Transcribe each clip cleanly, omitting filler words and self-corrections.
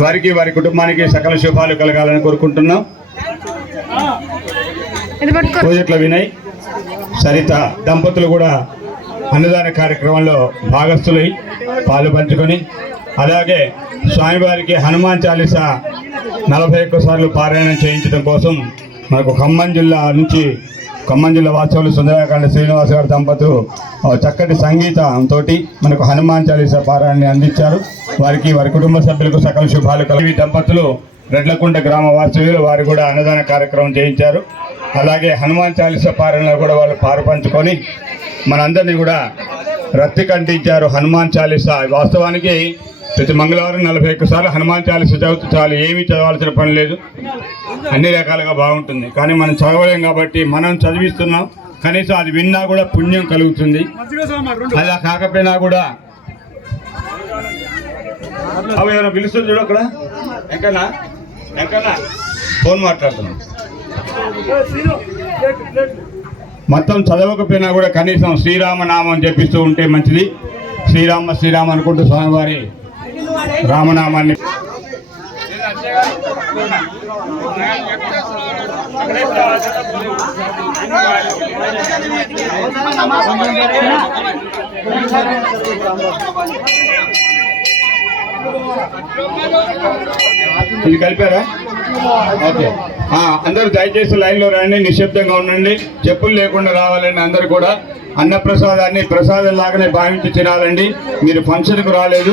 వారికి వారి కుటుంబానికి సకల శుభాలు కలగాలని కోరుకుంటున్నాం. కోజట్ల వినయ్ సరిత దంపతులు కూడా అన్నదాన కార్యక్రమంలో భాగస్థులై పాలు పంచుకొని, అలాగే స్వామివారికి హనుమాన్ చాలీసా 41 సార్లు పారాయణం చేయించడం కోసం మనకు ఖమ్మం జిల్లా వాస్తవులు సుందరకాండ శ్రీనివాస గారి దంపతులు చక్కటి సంగీతంతో మనకు హనుమాన్ చాలీసా పారాయణాన్ని అందించారు. వారికి వారి కుటుంబ సభ్యులకు సకల శుభాలు కలిగి దంపతులు రెడ్లకుంట గ్రామ వాస్తవ్యులు వారు కూడా అన్నదాన కార్యక్రమం చేయించారు. అలాగే హనుమాన్ చాలీసా పారాయణలో కూడా వాళ్ళు పాలు పంచుకొని మనందరినీ కూడా రక్తి కంటించారు. హనుమాన్ చాలీసా వాస్తవానికి ప్రతి మంగళవారం 41 సార్లు హనుమాన్ చాలీసా చదువుతూ చాలు, ఏమీ చదవాల్సిన పని లేదు, అన్ని రకాలుగా బాగుంటుంది. కానీ మనం చదవలేం కాబట్టి మనం చదివిస్తున్నాం, కనీసం అది విన్నా కూడా పుణ్యం కలుగుతుంది. అలా కాకపోయినా కూడా అవి ఎవరైనా పిలుస్తుంది చూడు, అక్కడ ఎంకన్నా ఫోన్ మాట్లాడుతున్నాం. మొత్తం చదవకపోయినా కూడా కనీసం శ్రీరామనామం జపిస్తూ ఉంటే మంచిది. శ్రీరామ అనుకుంటూ స్వామివారి రామనామాన్ని ఇది కలిపారా? ఓకే, అందరూ దయచేసి లైన్లో రండి, నిశ్శబ్దంగా ఉండండి, చెప్పులు లేకుండా రావాలండి. అందరూ కూడా అన్నప్రసాదాన్ని ప్రసాదం లాగానే భావించి తినాలండి. మీరు ఫంక్షన్కు రాలేదు,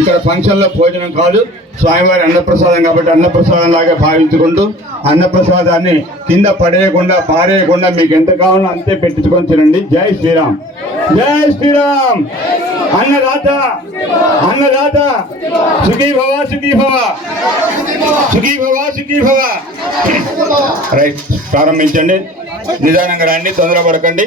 ఇక్కడ ఫంక్షన్లో భోజనం కాదు, స్వామివారి అన్నప్రసాదం కాబట్టి అన్నప్రసాదం లాగా భావించుకుంటూ అన్నప్రసాదాన్ని కింద పడేయకుండా పారేయకుండా మీకు ఎంత కావాలో అంతే పెట్టించుకొని తినండి. జై శ్రీరామ్, జై శ్రీరామ్. అన్నదాత సుఖీ భవ, సుఖీ భవ, సుఖీ భవ, సుఖీ భవ. రైట్, ప్రారంభించండి. నిదానంగా రండి, తొందరపడకండి.